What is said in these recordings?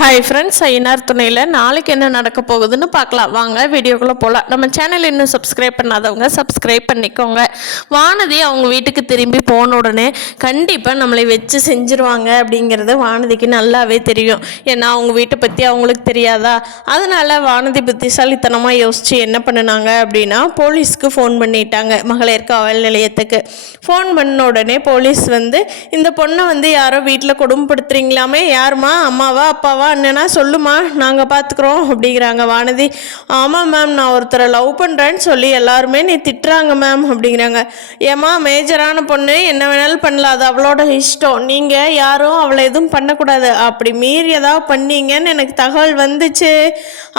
Hi friends, Ayyanar துணையில் நாளைக்கு என்ன நடக்க போகுதுன்னு பார்க்கலாம். வாங்க வீடியோக்குள்ளே போகலாம். நம்ம சேனல் இன்னும் சப்ஸ்கிரைப் பண்ணாதவங்க சப்ஸ்கிரைப் பண்ணிக்கோங்க. வானதி அவங்க வீட்டுக்கு திரும்பி போன உடனே கண்டிப்பாக நம்மளை வச்சு செஞ்சுருவாங்க அப்படிங்கிறது வானதிக்கு நல்லாவே தெரியும். ஏன்னா அவங்க வீட்டை பற்றி அவங்களுக்கு தெரியாதா? அதனால் வானதி புத்திசாலித்தனமாக யோசித்து என்ன பண்ணினாங்க அப்படின்னா, போலீஸ்க்கு ஃபோன் பண்ணிட்டாங்க. மகளிர் காவல் நிலையத்துக்கு ஃபோன் பண்ண உடனே போலீஸ் இந்த பொண்ணை யாரோ வீட்டில் கொடுமைப்படுத்துறீங்களாமே, யாருமா, அம்மாவா அப்பாவா என்னன்னா சொல்லுமா, நாங்கள் பார்த்துக்குறோம் அப்படிங்கிறாங்க. வானதி, ஆமாம் மேம், நான் ஒருத்தரை லவ் பண்ணுறேன்னு சொல்லி எல்லாருமே நீ திட்டுறாங்க மேம் அப்படிங்கிறாங்க. ஏமா, மேஜரான பொண்ணு என்ன வேணாலும் பண்ணலாம், அது அவளோட இஷ்டம், நீங்கள் யாரும் அவளை எதுவும் பண்ணக்கூடாது, அப்படி மீறி ஏதாவது பண்ணீங்கன்னு எனக்கு தகவல் வந்துச்சு,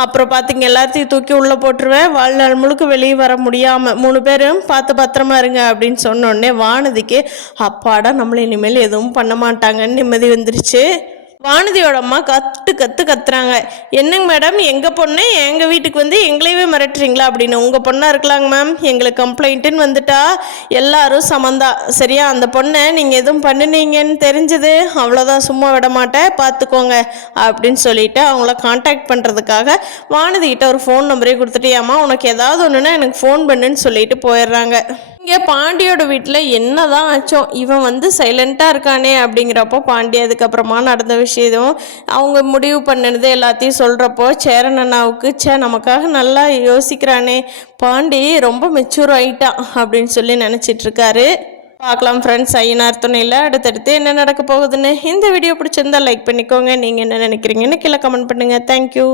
அப்புறம் பார்த்தீங்க எல்லாத்தையும் தூக்கி உள்ளே போட்டுருவேன், வாழ்நாள் முழுக்க வெளியே வர முடியாமல் 3 பேரும் பார்த்து பத்திரமா இருங்க அப்படின்னு சொன்னோடனே வானதிக்கு அப்பாடா, நம்மளை இனிமேல் எதுவும் பண்ண மாட்டாங்கன்னு நிம்மதி வந்துருச்சு. வானதியோட அம்மா கத்துறாங்க. என்னங்க மேடம், எங்கள் பொண்ணு எங்கள் வீட்டுக்கு எங்களையவே மிரட்டுறீங்களா அப்படின்னு. உங்கள் பொண்ணாக இருக்கலாங்க மேம், எங்களுக்கு கம்ப்ளைண்ட்டுன்னு வந்துட்டா எல்லாரும் சமந்தா, சரியா? அந்த பொண்ணை நீங்கள் எதுவும் பண்ணினீங்கன்னு தெரிஞ்சது அவ்வளோதான், சும்மா விட மாட்டேன், பார்த்துக்கோங்க அப்படின்னு சொல்லிட்டு அவங்கள காண்டாக்ட் பண்ணுறதுக்காக வானதிக்கிட்ட ஒரு ஃபோன் நம்பரே கொடுத்துட்டு, ஏம்மா உனக்கு ஏதாவது ஒன்றுன்னா எனக்கு ஃபோன் பண்ணுன்னு சொல்லிட்டு போயிடுறாங்க. இங்கே பாண்டியோட வீட்டில் என்ன தான் ஆச்சோ, இவன் சைலண்ட்டாக இருக்கானே அப்படிங்கிறப்போ பாண்டி அதுக்கப்புறமா நடந்த விஷயம் அவங்க முடிவு பண்ணினது எல்லாத்தையும் சொல்கிறப்போ சேரன் அண்ணாவுக்கு நமக்காக நல்லா யோசிக்கிறானே பாண்டி, ரொம்ப மெச்சூர் ஆகிட்டான் அப்படின்னு சொல்லி நினச்சிட்ருக்காரு. பார்க்கலாம் ஃப்ரெண்ட்ஸ், ஐயனார் துணையில் அடுத்தடுத்து என்ன நடக்க போகுதுன்னு. இந்த வீடியோ பிடிச்சிருந்தா லைக் பண்ணிக்கோங்க. நீங்கள் என்ன நினைக்கிறீங்கன்னு கீழே கமெண்ட் பண்ணுங்கள். தேங்க்யூ.